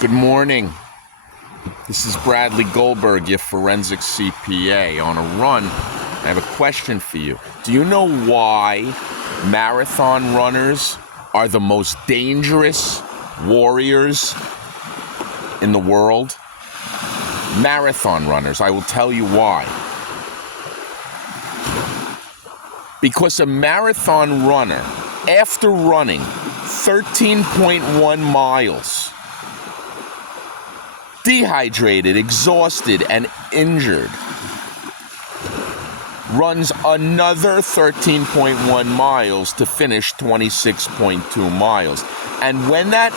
Good morning. This is Bradley Goldberg, your forensic CPA. On a run, I have a question for you. Do you know why marathon runners are the most dangerous warriors in the world? Marathon runners, I will tell you why. Because a marathon runner, after running 13.1 miles, dehydrated, exhausted, and injured, runs another 13.1 miles to finish 26.2 miles. And when that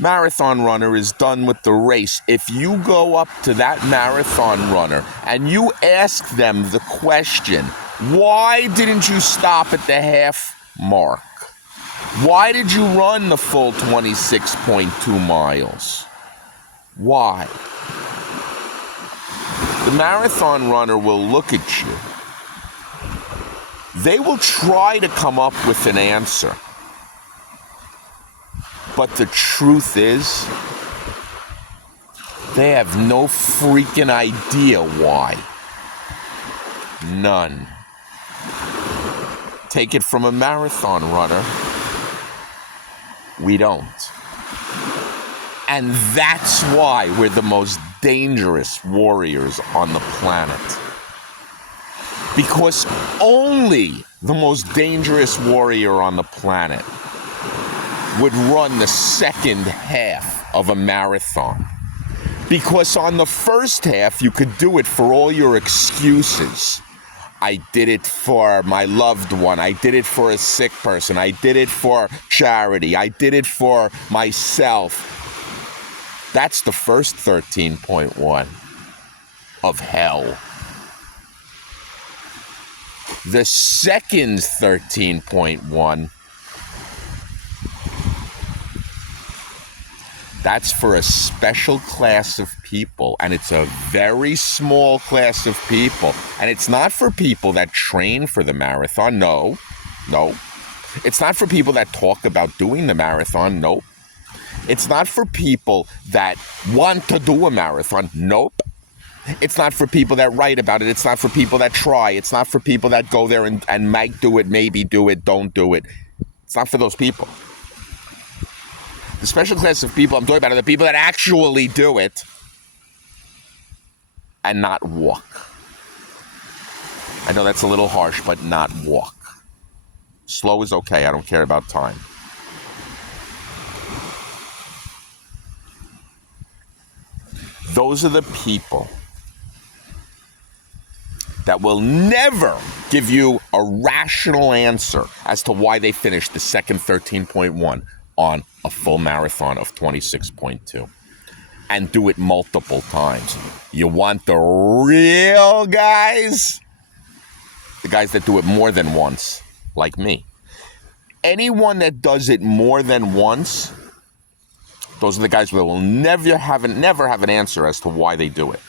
marathon runner is done with the race, if you go up to that marathon runner and you ask them the question, why didn't you stop at the half mark? Why did you run the full 26.2 miles? Why? The marathon runner will look at you. They will try to come up with an answer. But the truth is, they have no freaking idea why. None. Take it from a marathon runner. We don't. And that's why we're the most dangerous warriors on the planet. Because only the most dangerous warrior on the planet would run the second half of a marathon. Because on the first half, you could do it for all your excuses. I did it for my loved one. I did it for a sick person. I did it for charity. I did it for myself. That's the first 13.1 of hell. The second 13.1, that's for a special class of people, and it's a very small class of people. And it's not for people that train for the marathon, no. It's not for people that talk about doing the marathon, nope. It's not for people that want to do a marathon. Nope. It's not for people that write about it. It's not for people that try. It's not for people that go there and might do it, maybe do it, don't do it. It's not for those people. The special class of people I'm talking about are the people that actually do it and not walk. I know that's a little harsh, but not walk. Slow is okay. I don't care about time. Those are the people that will never give you a rational answer as to why they finished the second 13.1 on a full marathon of 26.2 and do it multiple times. You want the real guys? The guys that do it more than once, like me. Anyone that does it more than once, those are the guys that will never have an answer as to why they do it.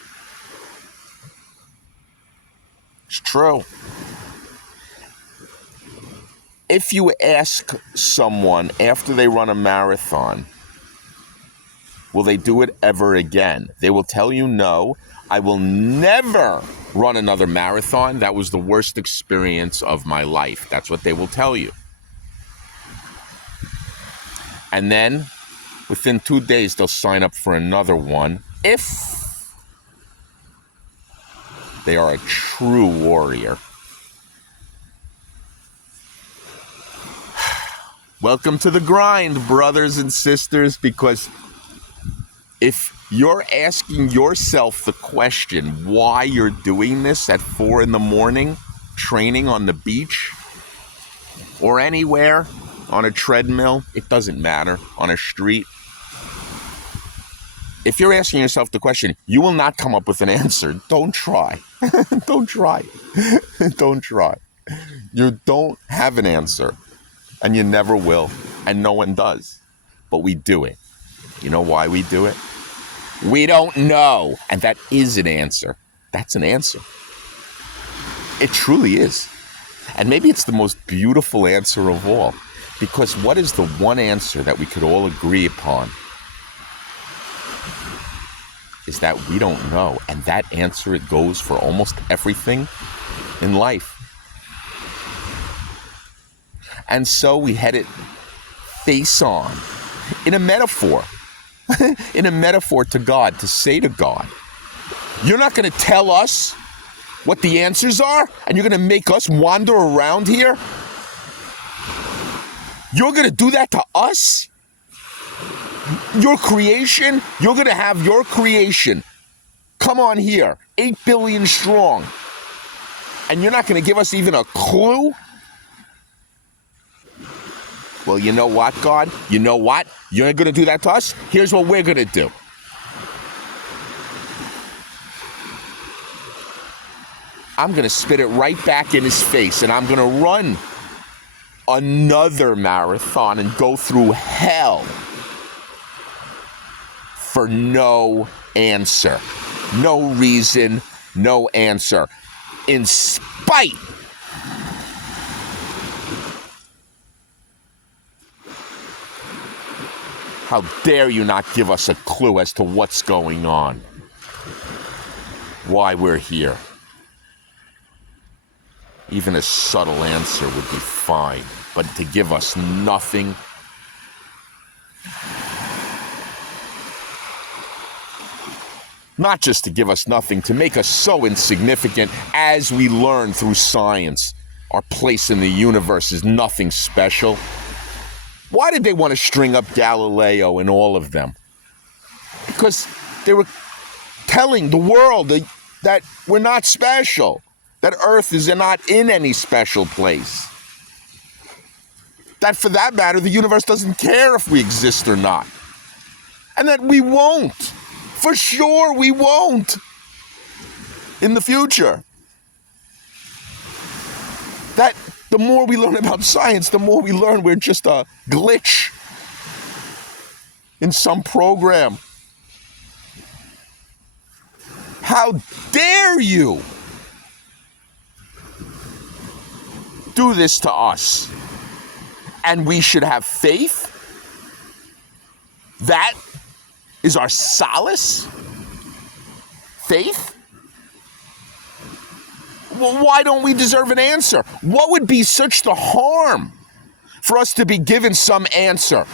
It's true. If you ask someone after they run a marathon, will they do it ever again? They will tell you no. I will never run another marathon. That was the worst experience of my life. That's what they will tell you. And then within 2 days, they'll sign up for another one if they are a true warrior. Welcome to the grind, brothers and sisters, because if you're asking yourself the question why you're doing this at 4 a.m, training on the beach or anywhere, on a treadmill, it doesn't matter, on a street. If you're asking yourself the question, you will not come up with an answer. Don't try. Don't try. Don't try. You don't have an answer, and you never will, and no one does. But we do it. You know why we do it? We don't know, and that is an answer. That's an answer. It truly is. And maybe it's the most beautiful answer of all. Because what is the one answer that we could all agree upon? is that we don't know. And that answer, it goes for almost everything in life. And so we head it face on in a metaphor, in a metaphor to God, to say to God, you're not going to tell us what the answers are, and you're going to make us wander around here? You're going to do that to us? Your creation? You're going to have your creation come on here, 8 billion strong, and you're not going to give us even a clue? Well, you know what, God? You know what? You're not going to do that to us? Here's what we're going to do. I'm going to spit it right back in his face, and I'm going to run another marathon and go through hell for no answer. No reason, no answer. In spite how dare you not give us a clue as to what's going on? Why we're here? Even a subtle answer would be fine, but to give us nothing, not just to give us nothing, to make us so insignificant as we learn through science. Our place in the universe is nothing special. Why did they want to string up Galileo and all of them? Because they were telling the world that we're not special, that Earth is not in any special place. That, for that matter, the universe doesn't care if we exist or not. And that we won't. For sure we won't. In the future. That the more we learn about science, the more we learn we're just a glitch in some program. How dare you do this to us? And we should have faith? That is our solace? Faith? Well, why don't we deserve an answer? What would be such the harm for us to be given some answer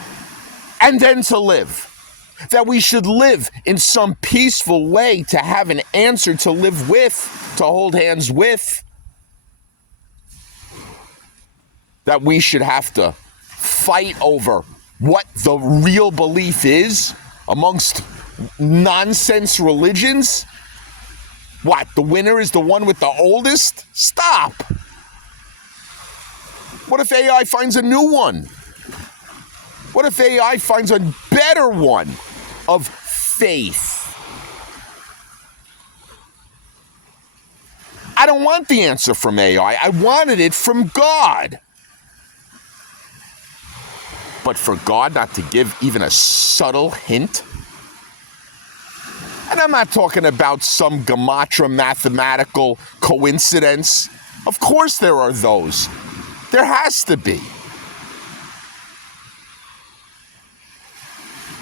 and then to live? That we should live in some peaceful way, to have an answer to live with, to hold hands with? That we should have to fight over what the real belief is amongst nonsense religions? What, the winner is the one with the oldest? Stop! What if AI finds a new one? What if AI finds a better one of faith? I don't want the answer from AI. I wanted it from God. But for God not to give even a subtle hint? And I'm not talking about some gematria mathematical coincidence. Of course there are those. There has to be.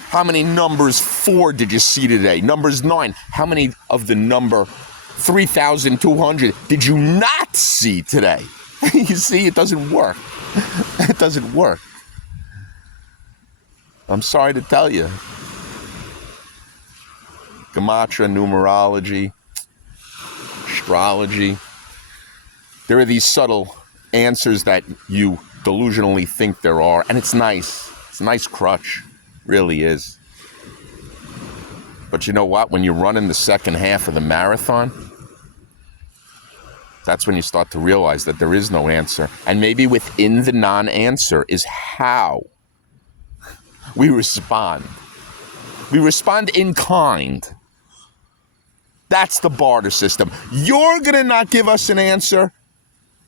How many numbers 4 did you see today? Numbers 9. How many of the number 3,200 did you not see today? You see, it doesn't work. It doesn't work. I'm sorry to tell you. Gematria, numerology, astrology. There are these subtle answers that you delusionally think there are, and it's nice. It's a nice crutch. Really is. But you know what? When you run in the second half of the marathon, that's when you start to realize that there is no answer. And maybe within the non-answer is how we respond. We respond in kind. That's the barter system. You're going to not give us an answer.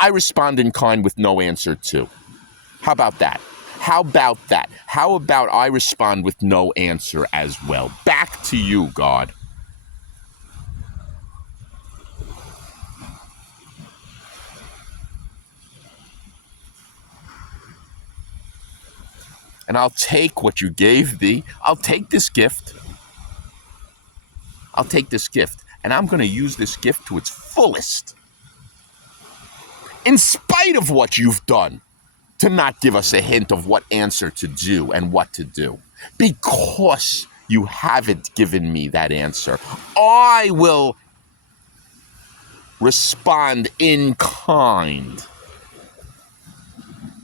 I respond in kind with no answer too. How about that? How about that? How about I respond with no answer as well? Back to you, God. And I'll take what you gave thee. I'll take this gift. I'll take this gift and I'm going to use this gift to its fullest. In spite of what you've done to not give us a hint of what answer to do and what to do. Because you haven't given me that answer, I will respond in kind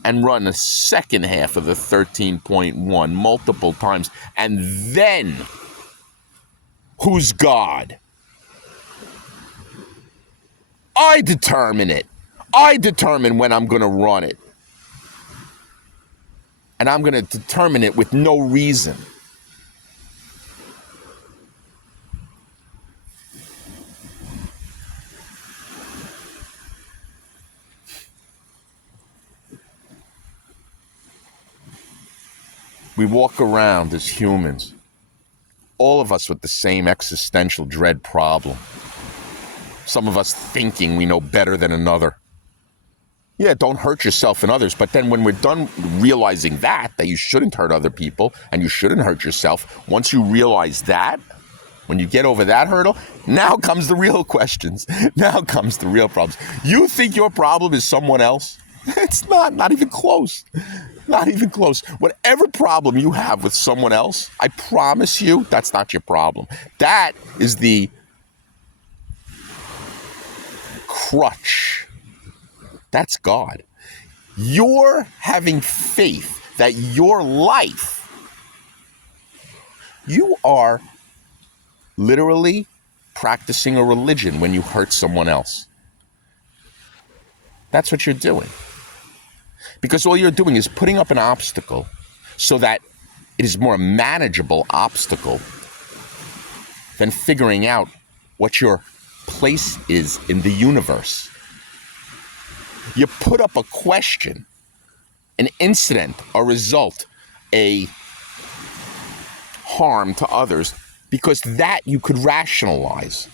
and run the second half of the 13.1 multiple times. And then, who's God? I determine it. I determine when I'm going to run it. And I'm going to determine it with no reason. We walk around as humans, all of us with the same existential dread problem. Some of us thinking we know better than another. Yeah, don't hurt yourself and others, but then when we're done realizing that you shouldn't hurt other people and you shouldn't hurt yourself, once you realize that, when you get over that hurdle, now comes the real questions. Now comes the real problems. You think your problem is someone else? It's not even close. Not even close. Whatever problem you have with someone else, I promise you, that's not your problem. That is the crutch. That's God. You're having faith that your life, you are literally practicing a religion when you hurt someone else. That's what you're doing. Because all you're doing is putting up an obstacle so that it is more a manageable obstacle than figuring out what your place is in the universe. You put up a question, an incident, a result, a harm to others, because that you could rationalize.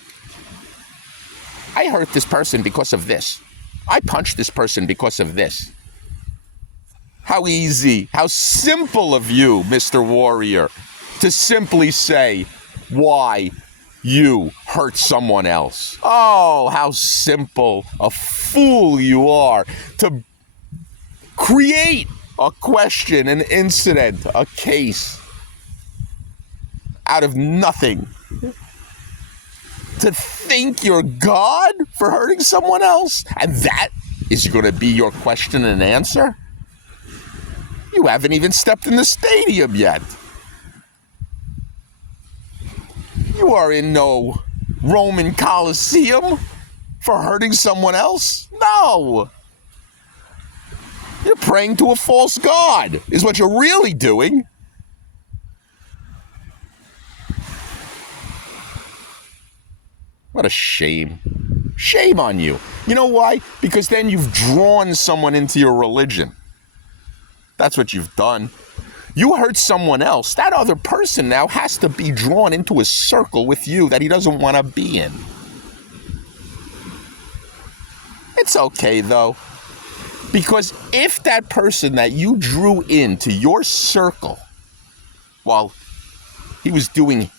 I hurt this person because of this. I punched this person because of this. How easy, how simple of you, Mr. Warrior, to simply say why you hurt someone else. Oh, how simple a fool you are to create a question, an incident, a case out of nothing. To think you're God for hurting someone else, and that is going to be your question and answer? You haven't even stepped in the stadium yet. You are in no Roman Colosseum for hurting someone else. No. You're praying to a false god, is what you're really doing. What a shame. Shame on you. You know why? Because then you've drawn someone into your religion. That's what you've done. You hurt someone else. That other person now has to be drawn into a circle with you that he doesn't want to be in. It's okay, though. Because if that person that you drew into your circle while he was doing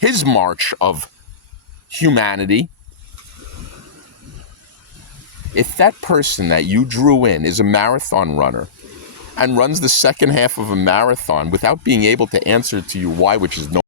his march of humanity, if that person that you drew in is a marathon runner and runs the second half of a marathon without being able to answer to you why, which is no